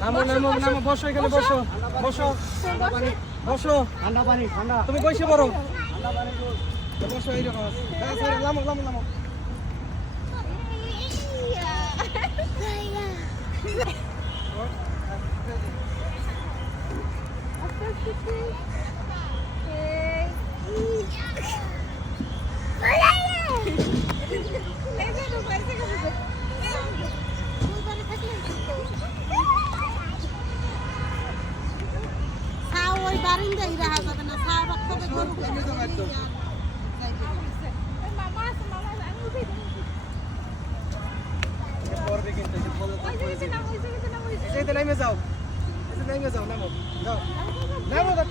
নামো নামো নামো বসো এখানে বসো। বসো। বসো। ঠান্ডা পানি ঠান্ডা তুমি কইসে বড় বসো। এইরকম হ্যাঁ, স্যার, নামো নামো নামো। ওই বারিন্দাই রাখা যাবে না সারা বাচ্চাকে গরু যাও। যাও নামো যাও।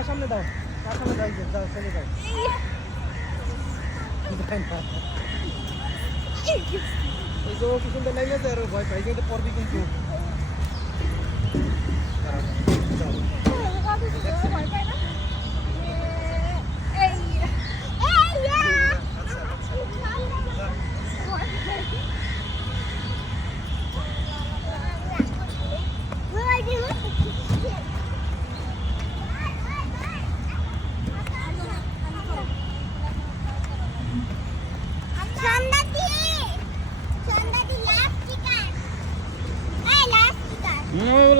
সামনে দাও তার সামনে দাও দাও চলে দাও ওই যে ও কি সুন্দর লাগেছে আর ভয় পাই কিন্তু পড়বি কিন্তু। Thank you.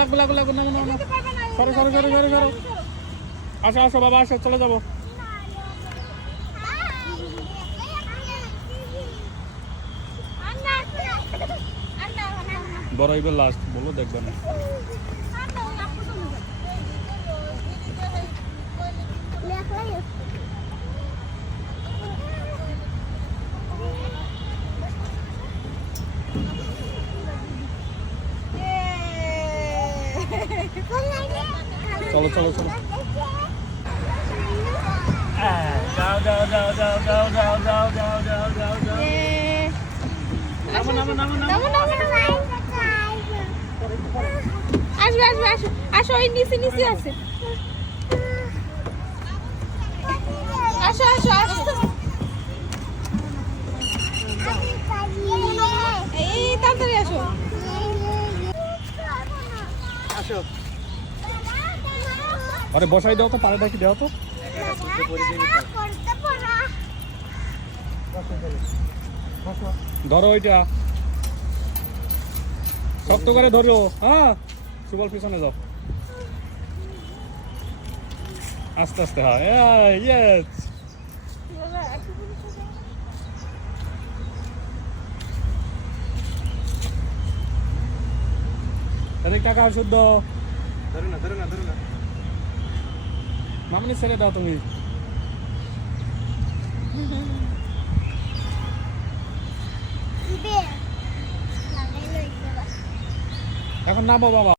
লাগবে লাগবে লাগবে না না। সরো সরো সরো সরো সরো। আসো আসো বাবা আসো চলে যাব। বড় এবার লাস্ট বলো দেখবে না। চলো চলো চলো। যাও যাও যাও যাও যাও যাও যাও যাও যাও যাও যাও নামো আসবে আসবে, আসো। আসো, ওই নিচে নিচে আছে। আসো আসো আসো। আরে বসাই দাও তো, পাড়াটা কি দাও তো? ধরো ওইটা। শক্ত করে ধরো। হ্যাঁ সুবল পিছনে যাও। আস্তে আস্তে হ্যাঁ ইয়েস তাদের কাকা শুদ্ধ। ধরো না ধরো না ধরো না। মামনি ছেড়ে দাও তুমি। এখন নামো বাবা।